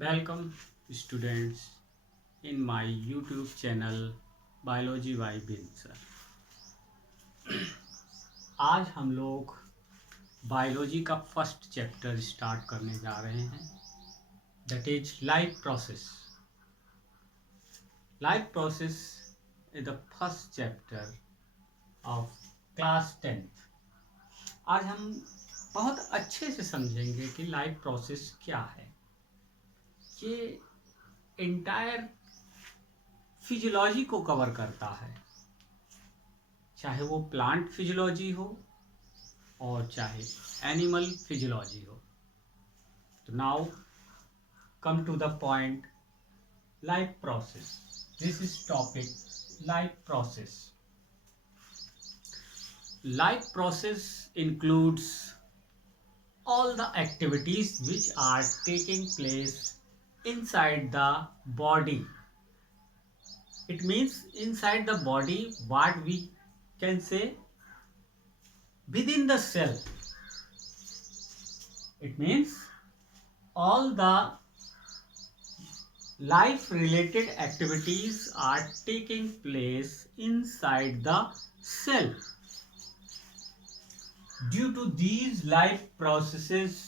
Welcome students in my YouTube channel biology by Bin sir. आज हम लोग बायोलॉजी का फर्स्ट चैप्टर स्टार्ट करने जा रहे हैं, that is life process. Life process is the first chapter of class 10th। आज हम बहुत अच्छे से समझेंगे कि लाइफ प्रोसेस क्या है। ये एंटायर फिजियोलॉजी को कवर करता है, चाहे वो प्लांट फिजियोलॉजी हो और चाहे एनिमल फिजियोलॉजी हो। तो now come to the point, life process. This is topic life process. Life process includes all the activities which are taking place inside the body. It means inside the body, what we can say, within the cell. It means all the life related activities are taking place inside the cell. Due to these life processes,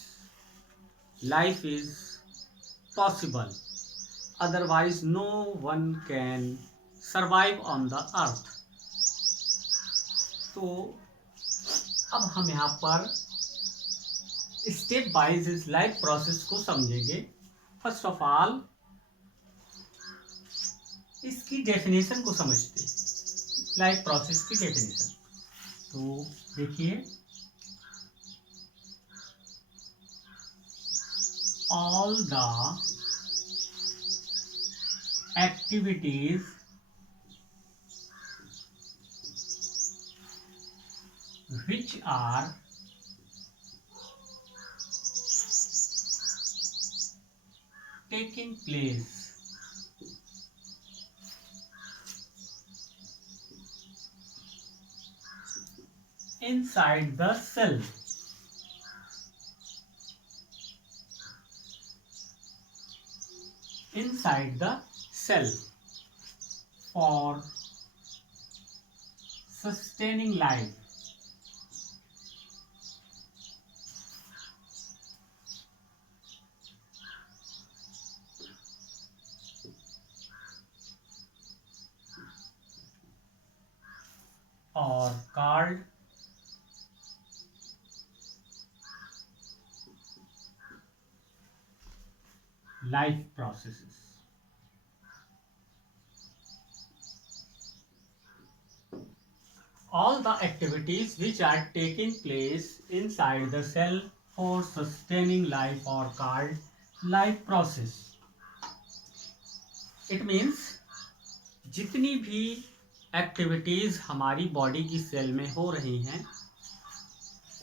life is possible. Otherwise, no one can survive on the earth. तो अब हम यहाँ पर step wise इस life process को समझेंगे। First of all इसकी definition को समझते, लाइफ प्रोसेस की डेफिनेशन। तो देखिए, all the activities which are taking place inside the cell, inside the cell for sustaining life, or called life processes. All the activities which are taking place inside the cell for sustaining life are called life process. It means जितनी भी activities हमारी body की cell में हो रही हैं,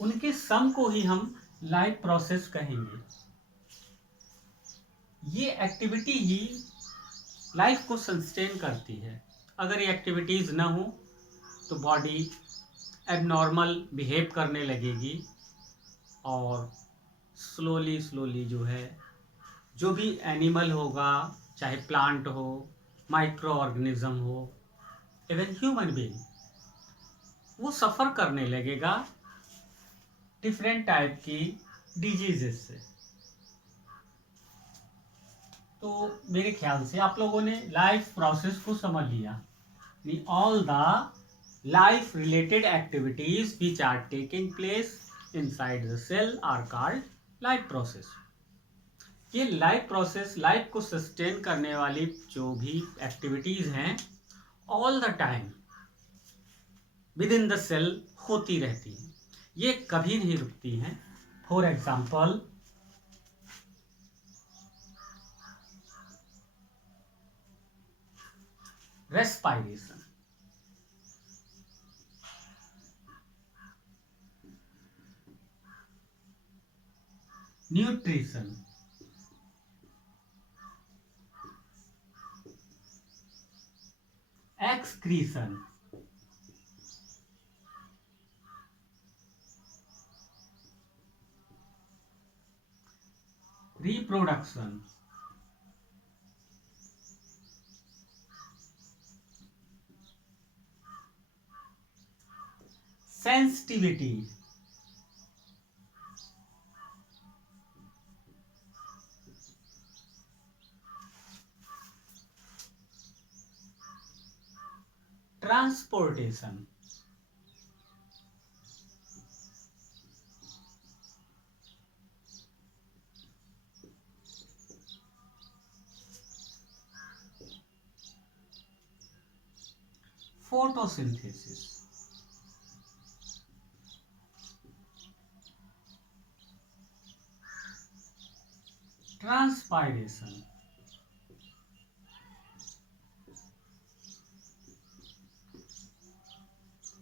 उनके सम को ही हम लाइफ प्रोसेस कहेंगे। ये एक्टिविटी ही लाइफ को सस्टेन करती है। अगर ये एक्टिविटीज ना हो तो बॉडी एबनॉर्मल बिहेव करने लगेगी और स्लोली जो है, जो भी एनिमल होगा, चाहे प्लांट हो, माइक्रो ऑर्गेनिज्म हो, इवन ह्यूमन बीइंग, वो सफ़र करने लगेगा डिफरेंट टाइप की डिजीजेस से। तो मेरे ख्याल से आप लोगों ने लाइफ प्रोसेस को समझ लिया। All the life related activities which are taking place inside the cell are called life process. ये लाइफ प्रोसेस, लाइफ को सस्टेन करने वाली जो भी एक्टिविटीज हैं, all the time within the cell होती रहती हैं, ये कभी नहीं रुकती हैं। For example, respiration, nutrition, excretion, reproduction, sensitivity, transportation, photosynthesis, transpiration,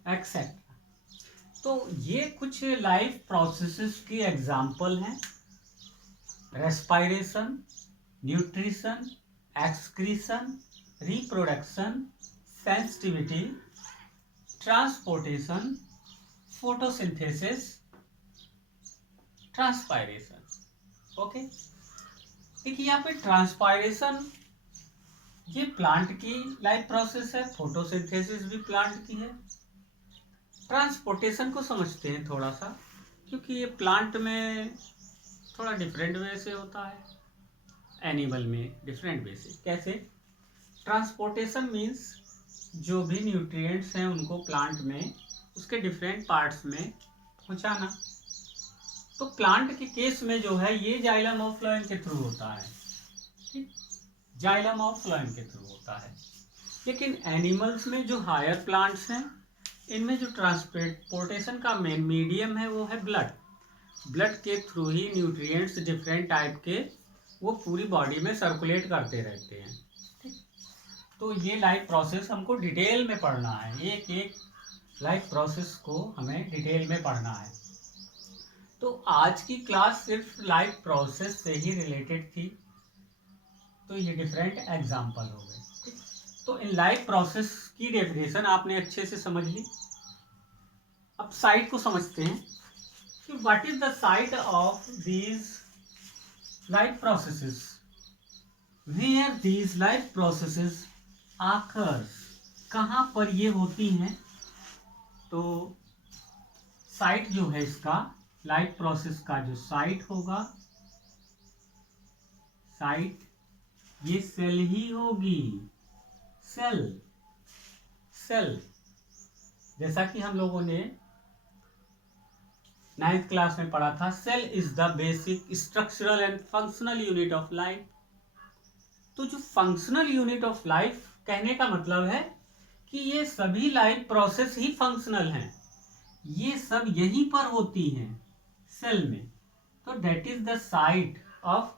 etcetera. तो ये कुछ लाइफ प्रोसेसेस की एग्जाम्पल हैं। Respiration, nutrition, excretion, reproduction, sensitivity, transportation, photosynthesis, transpiration. Okay, देखिए यहाँ पे ट्रांसपायरेशन ये प्लांट की लाइफ प्रोसेस है, फोटोसिंथेसिस भी प्लांट की है। ट्रांसपोर्टेशन को समझते हैं थोड़ा सा, क्योंकि ये प्लांट में थोड़ा डिफरेंट वे से होता है, एनिमल में डिफरेंट वे से। कैसे? ट्रांसपोर्टेशन मीन्स जो भी न्यूट्रिएंट्स हैं उनको प्लांट में उसके डिफरेंट पार्ट्स में पहुंचाना। तो प्लांट के केस में जो है ये जाइलम ऑफ फ्लोएम के थ्रू होता है, ठीक, जाइलम ऑफ फ्लोएम के थ्रू होता है। लेकिन एनिमल्स में जो हायर प्लांट्स हैं इनमें जो ट्रांसपोर्टेशन का मेन मीडियम है वो है ब्लड। ब्लड के थ्रू ही न्यूट्रिएंट्स डिफरेंट टाइप के वो पूरी बॉडी में सर्कुलेट करते रहते हैं, ठीक। तो ये लाइफ प्रोसेस हमको डिटेल में पढ़ना है, एक एक लाइफ प्रोसेस को हमें डिटेल में पढ़ना है। तो आज की क्लास सिर्फ लाइफ प्रोसेस से ही रिलेटेड थी, तो ये डिफरेंट एग्जाम्पल हो गए, ठीक। तो इन लाइफ प्रोसेस की डेफिनेशन आपने अच्छे से समझ ली। अब साइट को समझते हैं कि what is the site of these life processes, where these life processes occurs, कहाँ पर ये होती हैं। तो साइट जो है इसका लाइफ प्रोसेस का जो साइट होगा, साइट ये सेल ही होगी, सेल। सेल जैसा कि हम लोगों ने 9th क्लास में पढ़ा था, cell is the basic structural and functional unit of life. तो जो फंक्शनल यूनिट ऑफ लाइफ कहने का मतलब है कि ये सभी लाइफ प्रोसेस ही फंक्शनल हैं, ये सब यहीं पर होती हैं सेल में। तो that is the site of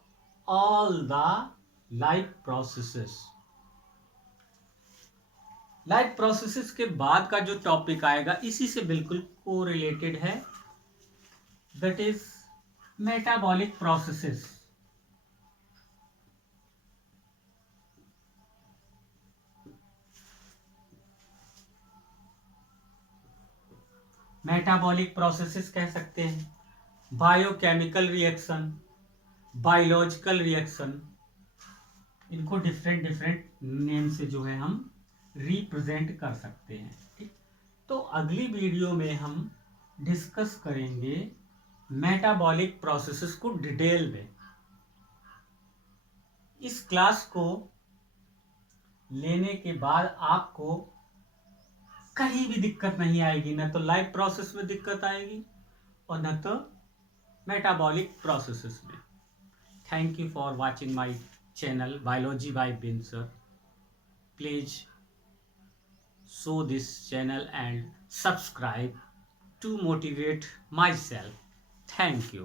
all the life processes. Life processes के बाद का जो टॉपिक आएगा इसी से बिल्कुल कोरिलेटेड है, that is metabolic processes. Metabolic processes कह सकते हैं, बायोकेमिकल रिएक्शन, बायोलॉजिकल रिएक्शन, इनको डिफरेंट डिफरेंट नेम से जो है हम रिप्रेजेंट कर सकते हैं, ठीक। तो अगली वीडियो में हम डिस्कस करेंगे मेटाबॉलिक प्रोसेसेस को डिटेल में। इस क्लास को लेने के बाद आपको कहीं भी दिक्कत नहीं आएगी, न तो लाइफ प्रोसेस में दिक्कत आएगी और न तो मेटाबॉलिक प्रोसेसेस में। Thank you for watching my channel biology by Bin sir. Please show this channel and subscribe to motivate myself. Thank you.